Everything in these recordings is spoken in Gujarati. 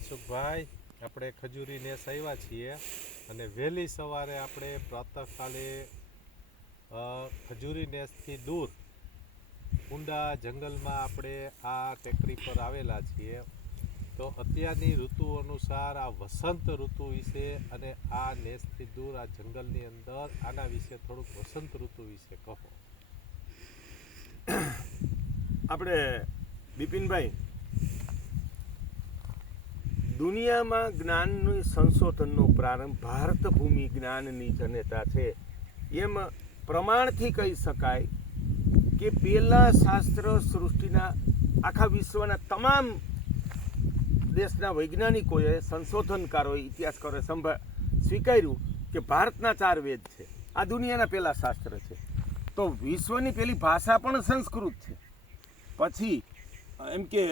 મનસુખભાઈ, આપણે ખજૂરી નેસ આવ્યા છીએ અને વહેલી સવારે આપણે પ્રાતઃકાલે ખજૂરી નેસથી દૂર ઊંડા જંગલમાં આપણે આ ટેકરી પર આવેલા છીએ. તો અત્યારની ઋતુ અનુસાર આ વસંત ઋતુ વિશે અને આ નેસથી દૂર આ જંગલની અંદર આના વિશે થોડુંક વસંત ઋતુ વિશે કહો. આપણે બિપિનભાઈ, દુનિયામાં જ્ઞાનની સંશોધનનો પ્રારંભ ભારત ભૂમિ જ્ઞાનની જનેતા છે એમ પ્રમાણથી કહી શકાય કે પહેલા શાસ્ત્ર સૃષ્ટિના આખા વિશ્વના તમામ દેશના વૈજ્ઞાનિકોએ, સંશોધનકારોએ, ઇતિહાસકારોએ સ્વીકાર્યું કે ભારતના 4 વેદ છે. આ દુનિયાના પહેલા શાસ્ત્ર છે. તો વિશ્વની પહેલી ભાષા પણ સંસ્કૃત છે. પછી એમ કે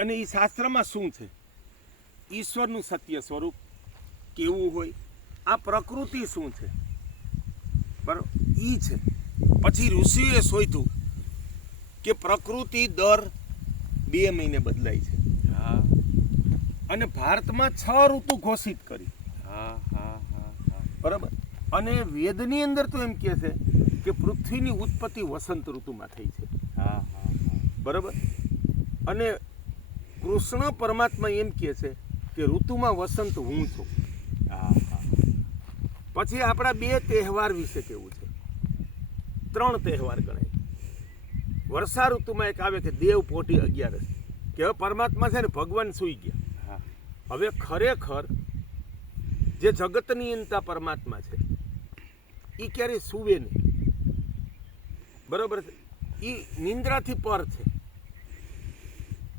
અને એ શાસ્ત્રમાં શું છે, ઈશ્વરનું સત્ય સ્વરૂપ કેવું હોય, આ પ્રકૃતિ શું છે, બરાબર, એ છે. પછી ઋષિએ શોધ્યું કે પ્રકૃતિ દર 2 મહિને બદલાય છે. હા. અને ભારતમાં 6 ઋતુ ઘોષિત કરી. હા હા હા હા. બરાબર. અને વેદની અંદર તો એમ કહે છે કે પૃથ્વીની ઉત્પત્તિ વસંત ઋતુમાં થઈ છે. હા હા હા. બરાબર. અને કૃષ્ણ પરમાત્મા એમ કહે છે કે ઋતુમાં વસંત હું છું. હા હા. પછી આપણા 2 તહેવાર વિશે કેવું છે, 3 તહેવાર ગણાય. વર્ષા ઋતુમાં એક આવે કે દેવ પોઢી 11, કે હવે પરમાત્મા છે ને ભગવાન સૂઈ ગયા. હા. હવે ખરેખર જે જગતની અંતા પરમાત્મા છે એ ક્યારેય સૂવે નહીં. બરોબર છે. એ નિંદ્રાથી પર છે,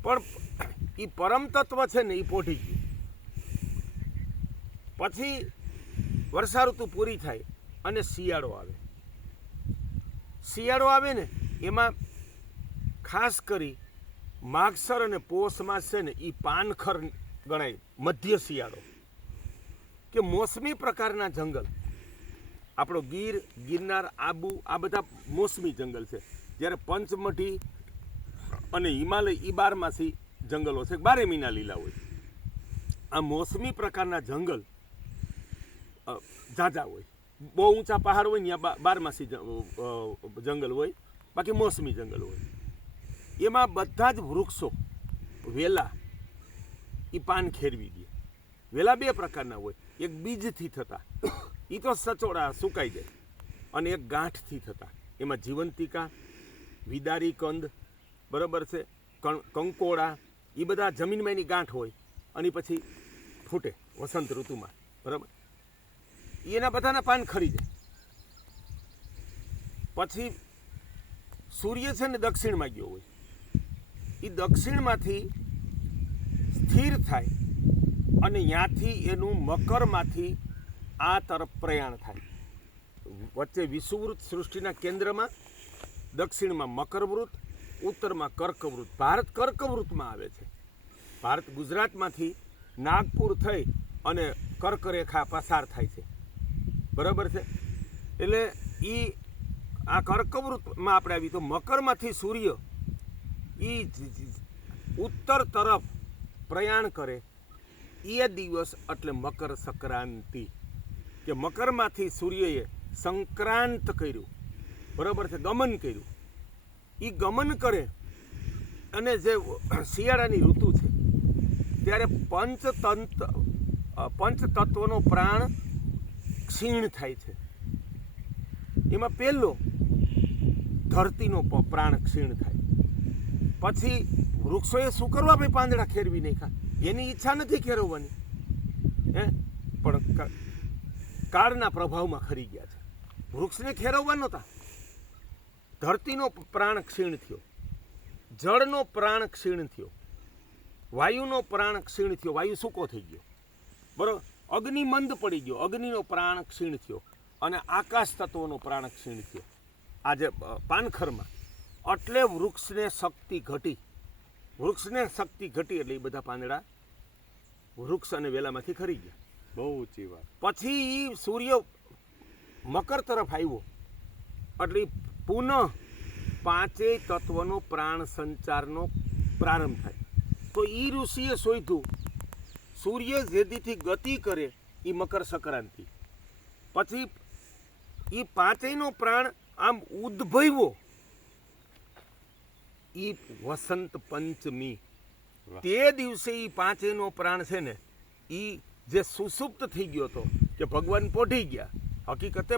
પણ એ પરમ તત્વ છે ને એ પોઢી ગયું. પછી વર્ષા ઋતુ પૂરી થાય અને શિયાળો આવે. શિયાળો આવે ને એમાં ખાસ કરી માગસર અને પોષ માસ છે ને એ પાનખર ગણાય, મધ્ય શિયાળો. કે મોસમી પ્રકારના જંગલ, આપણો ગીર, ગિરનાર, આબુ, આ બધા મોસમી જંગલ છે. જ્યારે પંચમઢી અને હિમાલય એ 12માસી જંગલો છે, 12 મહિના લીલા હોય. આ મોસમી પ્રકારના જંગલ ઝાઝા હોય. બહુ ઊંચા પહાડ હોય ને ત્યાં 12માસી જંગલ હોય, બાકી મોસમી જંગલ હોય. એમાં બધા જ વૃક્ષો વેલા એ પાન ખેરવી દે. વેલા 2 પ્રકારના હોય, એક બીજથી થતા, એ તો સચોડા સુકાઈ જાય, અને એક ગાંઠથી થતા, એમાં જીવંતિકા, વિદારી કંદ, બરાબર છે, કંકોડા, એ બધા જમીનમાં એની ગાંઠ હોય અને પછી ફૂટે વસંત ઋતુમાં. બરાબર. એના બધાના પાન ખરી જાય. પછી સૂર્ય છે ને દક્ષિણમાં ગયો હોય, એ દક્ષિણમાંથી સ્થિર થાય અને ત્યાંથી એનું મકરમાંથી આ તરફ પ્રયાણ થાય. વચ્ચે વિષુવવૃત્ત સૃષ્ટિના કેન્દ્રમાં, દક્ષિણમાં મકરવૃત્ત, ઉત્તરમાં કર્કવૃત્ત. ભારત કર્કવૃત્તમાં આવે છે. ભારત ગુજરાતમાંથી નાગપુર થઈ અને કર્કરેખા પસાર થાય છે. બરાબર છે. એટલે એ આ કર્કવૃત્તમાં આપણે આવી. તો મકરમાંથી સૂર્ય એ ઉત્તર તરફ પ્રયાણ કરે એ દિવસ એટલે મકર સંક્રાંતિ. કે મકરમાંથી સૂર્યએ સંક્રાંત કર્યું, બરાબર છે, ગમન કર્યું. એ ગમન કરે અને જે શિયાળાની ઋતુ છે ત્યારે પંચતત્વનો પ્રાણ ક્ષીણ થાય છે. એમાં પહેલો ધરતીનો પ્રાણ ક્ષીણ થાય. પછી વૃક્ષોએ શું કરવા ભાઈ પાંદડા ખેરવી નાખ્યા? એની ઈચ્છા નથી ખેરવવાની, પણ કાળના પ્રભાવમાં ખરી ગયા છે. વૃક્ષને ખેરવવા નહોતા. ધરતીનો પ્રાણ ક્ષીણ થયો, જળનો પ્રાણ ક્ષીણ થયો, વાયુનો પ્રાણ ક્ષીણ થયો, વાયુ સૂકો થઈ ગયો. બરાબર. અગ્નિ મંદ પડી ગયો, અગ્નિનો પ્રાણ ક્ષીણ થયો, અને આકાશ તત્વનો પ્રાણ ક્ષીણ થયો. આજે પાનખરમાં એટલે વૃક્ષને શક્તિ ઘટી. વૃક્ષને શક્તિ ઘટી એટલે એ બધા પાંદડા વૃક્ષ અને વેલામાંથી ખરી ગયા. બહુ ઊંચી વાત. પછી સૂર્ય મકર તરફ આવ્યો એટલે પુનઃ પાંચેય તત્વનો પ્રાણ સંચારનો પ્રારંભ થાય. તો એ ઋષિએ શોધ્યું સૂર્ય જેદીથી ગતિ કરે એ મકર સંક્રાંતિ, પછી એ પાંચેયનો પ્રાણ આમ ઉદ્ભવ્યો એ વસંત પંચમી. તે દિવસે એ પાંચેયનો પ્રાણ છે ને એ જે સુસુપ્ત થઈ ગયો હતો કે ભગવાન પોઢી ગયા, હકીકતે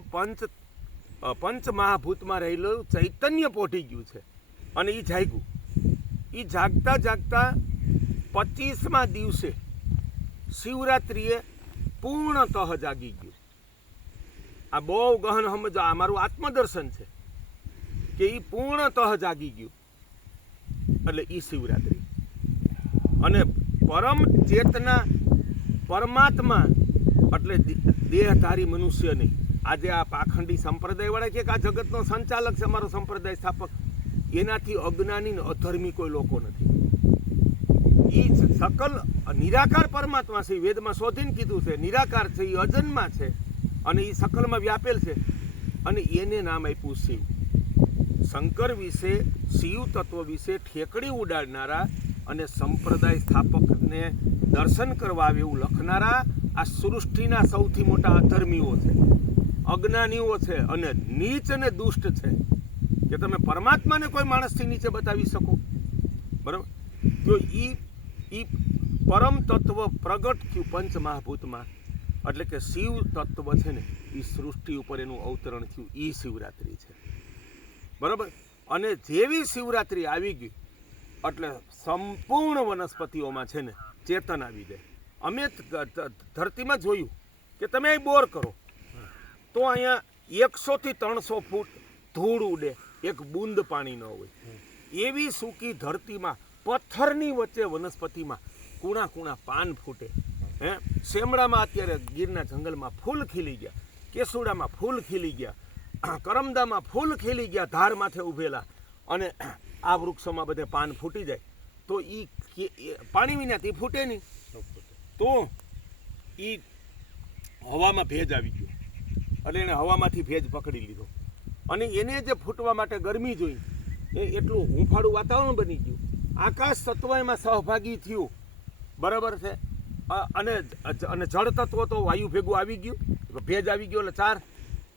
પંચ મહાભૂતમાં રહેલું ચૈતન્ય પોઢી ગયું છે અને એ જાગ્યું. એ જાગતા જાગતા 25મા દિવસે શિવરાત્રિએ પૂર્ણતઃ જાગી ગયું. આ બહુ ગહન સમજો, આ મારું આત્મદર્શન છે કે એ પૂર્ણતઃ જાગી ગયું એટલે એ શિવરાત્રિ. અને પરમ ચેતના પરમાત્મા એટલે દેહધારી મનુષ્ય નહીં. આજે આ પાખંડી સંપ્રદાયવાળા કે આ જગતનો સંચાલક છે અમારો સંપ્રદાય સ્થાપક, એનાથી અજ્ઞાની ને અધર્મી કોઈ લોકો નથી. એ સકલ નિરાકાર પરમાત્મા છે, વેદમાં શોધીને કીધું છે નિરાકાર છે, એ અજન્મા છે અને એ સકલમાં વ્યાપેલ છે અને એને નામ આપ્યું શિવ. શંકર વિશે, શિવ તત્વ વિશે ઠેકડી ઉડાડનારા અને સંપ્રદાય સ્થાપકને દર્શન કરવા આવે એવું લખનારા આ સૃષ્ટિના સૌથી મોટા અધર્મીઓ છે, અજ્ઞાનીઓ છે અને નીચ અને દુષ્ટ છે કે તમે પરમાત્માને કોઈ માણસથી નીચે બતાવી શકો? બરાબર. તો એ પરમ તત્વ પ્રગટ થયું પંચ મહાભૂતમાં, એટલે કે શિવ તત્વ છે ને એ સૃષ્ટિ ઉપર એનું અવતરણ થયું, એ શિવરાત્રિ છે. બરાબર. અને જેવી શિવરાત્રિ આવી ગઈ એટલે સંપૂર્ણ વનસ્પતિઓમાં છે ને ચેતન આવી જાય. અમે ધરતીમાં જોયું કે તમે અહીં બોર કરો તો અહીંયા 100 થી 300 ફૂટ ધૂળ ઉડે, એક બૂંદ પાણી ન હોય. એવી સૂકી ધરતીમાં પથ્થરની વચ્ચે વનસ્પતિમાં કૂણા કૂણા પાન ફૂટે. શેમડામાં અત્યારે ગીરના જંગલમાં ફૂલ ખીલી ગયા, કેસુડામાં ફૂલ ખીલી ગયા, કરમદામાં ફૂલ ખીલી ગયા ધાર માથે ઊભેલા, અને આ વૃક્ષોમાં બધે પાન ફૂટી જાય તો એ પાણી વિનાથી ફૂટે નહીં. તો એ હવામાં ભેજ આવી ગયો એટલે એણે હવામાંથી ભેજ પકડી લીધો અને એને જે ફૂટવા માટે ગરમી જોઈ એ એટલું હૂંફાળું વાતાવરણ બની ગયું. આકાશ તત્વ એમાં સહભાગી થયું. બરાબર છે. અને જળ તત્વ તો વાયુ ભેગું આવી ગયું, ભેજ આવી ગયો એટલે 4.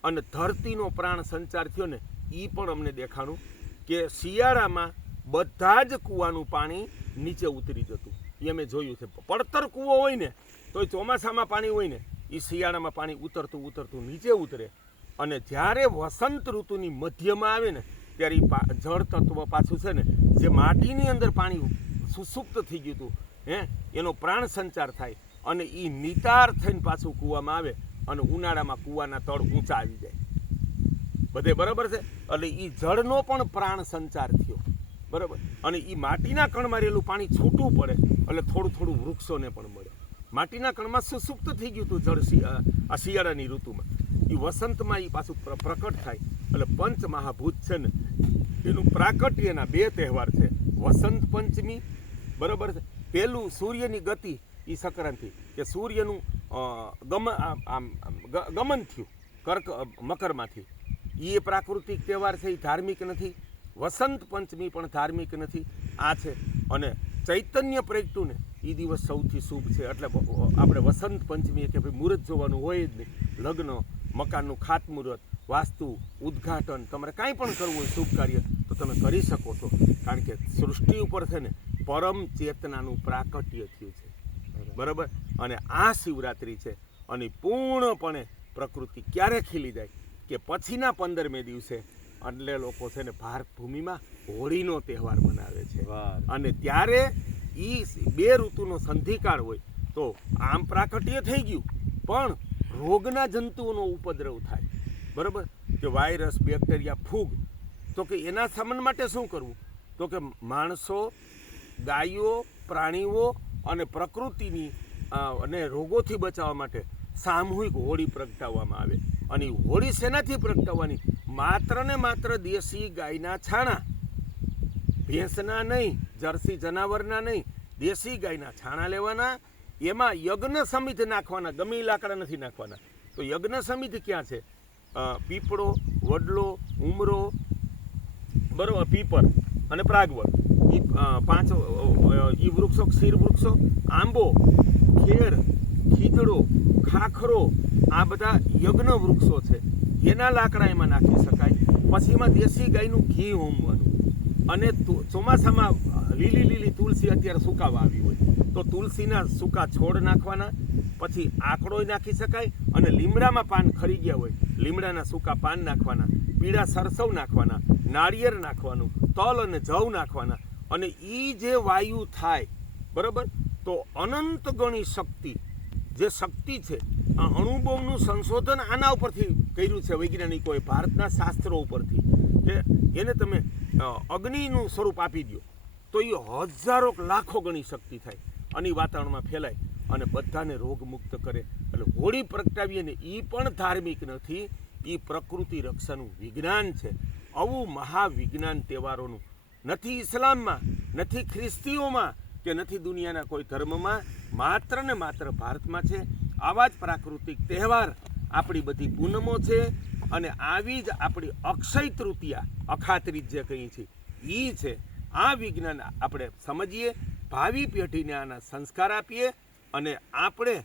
અને ધરતીનો પ્રાણ સંચાર થયો ને એ પણ અમને દેખાણું કે શિયાળામાં બધા જ કૂવાનું પાણી નીચે ઉતરી જતું. એ અમે જોયું છે. પડતર કૂવો હોય ને તો ચોમાસામાં પાણી હોય ને એ શિયાળામાં પાણી ઉતરતું નીચે ઉતરે. અને જ્યારે વસંત ઋતુની મધ્યમાં આવે ને ત્યારે જળ તત્વ પાછું છે ને જે માટીની અંદર પાણી સુસુપ્ત થઈ ગયું હતું એનો પ્રાણ સંચાર થાય અને એ નિતાર થઈને પાછું કૂવામાં આવે અને ઉનાળામાં કૂવાના તળ ઊંચા આવી જાય બધે. બરાબર છે. એટલે એ જળનો પણ પ્રાણ સંચાર થયો. બરાબર. અને એ માટીના કણમાં રહેલું પાણી છૂટું પડે એટલે થોડું થોડું વૃક્ષોને પણ મળે. માટીના કણમાં સુસુપ્ત થઈ ગયું હતું જળ આ શિયાળાની ઋતુમાં. એ વસંતમાં એ પાછું પ્રકટ થાય એટલે પંચ મહાભૂત છે ને એનું પ્રાકટ્યના 2 તહેવાર છે, વસંત પંચમી. બરાબર છે. પહેલું સૂર્યની ગતિ એ સંક્રાંતિ કે સૂર્યનું ગમન થયું મકરમાંથી, એ પ્રાકૃતિક તહેવાર છે, એ ધાર્મિક નથી. વસંત પંચમી પણ ધાર્મિક નથી, આ છે. અને ચૈતન્ય પ્રગટ્યું ને એ દિવસ સૌથી શુભ છે. એટલે આપણે વસંત પંચમી કે ભાઈ મુહૂર્ત જોવાનું હોય જ નહીં. લગ્ન, મકાનનું ખાતમુહૂર્ત, વાસ્તુ, ઉદ્ઘાટન, તમારે કાંઈ પણ કરવું હોય શુભ કાર્ય તો તમે કરી શકો છો, કારણ કે સૃષ્ટિ ઉપર છે ને પરમ ચેતનાનું પ્રાકટ્ય થયું છે. બરાબર. અને આ શિવરાત્રિ છે અને પૂર્ણપણે પ્રકૃતિ ક્યારે ખીલી જાય કે પછીના 15મે દિવસે એટલે લોકો છે ને ભારત ભૂમિમાં હોળીનો તહેવાર મનાવે છે. અને ત્યારે એ 2 ઋતુનો સંધિકાળ હોય તો આમ પ્રાકટ્ય થઈ ગયું પણ રોગના જંતુઓનો ઉપદ્રવ થાય. બરાબર. કે વાયરસ, બેક્ટેરિયા, ફૂગ, તો કે એના શમન માટે શું કરવું? તો કે માણસો, ગાયો, પ્રાણીઓ અને પ્રકૃતિની અને રોગોથી બચાવવા માટે સામૂહિક હોળી પ્રગટાવવામાં આવે. અને હોળી શેનાથી પ્રગટાવવાની? માત્ર ને માત્ર દેશી ગાયના છાણા, ભેંસના નહીં, જર્સી જનાવરના નહીં, દેશી ગાયના છાણા લેવાના, એમાં યજ્ઞ સમિધ નાખવાના, ગમે લાકડા નથી નાખવાના. તો યજ્ઞ સમિધ ક્યાં છે? પીપળો, વડલો, ઉમરો, બરોબર, પીપર અને પ્રાગવડ, ઈ વૃક્ષો ક્ષીર વૃક્ષો, આંબો, ખેર, ખીજડો, ખાખરો, આ બધા યજ્ઞ વૃક્ષો છે. એના લાકડા એમાં નાખી શકાય. પછી એમાં દેશી ગાયનું ઘી હોમવાનું. અને ચોમાસામાં લીલી તુલસી અત્યારે સુકાવા આવી હોય તો તુલસીના સૂકા છોડ નાખવાના. પછી આકડોય નાખી શકાય. અને લીમડામાં પાન ખરી ગયા હોય, લીમડાના સૂકા પાન નાખવાના. પીળા સરસવ નાખવાના. નાળિયેર નાખવાનું. તલ અને જવ નાખવાના. અને એ જે વાયુ થાય, બરાબર, તો અનંત ગણી શક્તિ, જે શક્તિ છે, આ અણુબોમનું સંશોધન આના ઉપરથી કર્યું છે વૈજ્ઞાનિકોએ, ભારતના શાસ્ત્રો ઉપરથી, કે એને તમે અગ્નિનું સ્વરૂપ આપી દો તો એ હજારો લાખો ગણી શક્તિ થાય અને વાતાવરણમાં ફેલાય અને બધાને રોગમુક્ત કરે. એટલે હોળી પ્રગટાવીએ ને એ પણ ધાર્મિક નથી, એ પ્રકૃતિ રક્ષાનું વિજ્ઞાન છે. આવું મહાવિજ્ઞાન તહેવારોનું નથી ઇસ્લામમાં, નથી ખ્રિસ્તીઓમાં, કે નથી દુનિયાના કોઈ ધર્મમાં, માત્ર ને માત્ર ભારતમાં છે. આવા જ પ્રાકૃતિક તહેવાર આપણી બધી પૂનમો છે. અને આવી જ આપણી અક્ષય તૃતીયા, અખાત્રીજ જે કહીએ છીએ, એ છે. આ વિજ્ઞાન આપણે સમજીએ, ભાવિ પેઢીને આના સંસ્કાર આપીએ અને આપણે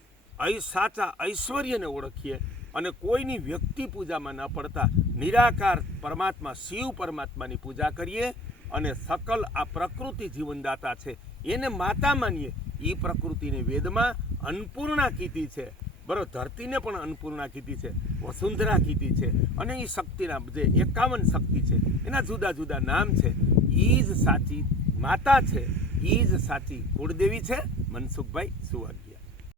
સાચા ઐશ્વર્યને ઓળખીએ અને કોઈની વ્યક્તિ પૂજામાં ન પડતા નિરાકાર પરમાત્મા શિવ પરમાત્માની પૂજા કરીએ અને સકલ આ પ્રકૃતિ જીવનદાતા છે એને માતા માનીએ. એ પ્રકૃતિને વેદમાં અન્નપૂર્ણા કીધી છે, બરોબર, ધરતીને પણ અન્નપૂર્ણા કીધી છે, વસુંધરા કીધી છે. અને એ શક્તિના જે 51 શક્તિ છે એના જુદા જુદા નામ છે. એ જ સાચી માતા છે, એ જ સાચી કુળદેવી છે. મનસુખભાઈ સુવાગ્યા.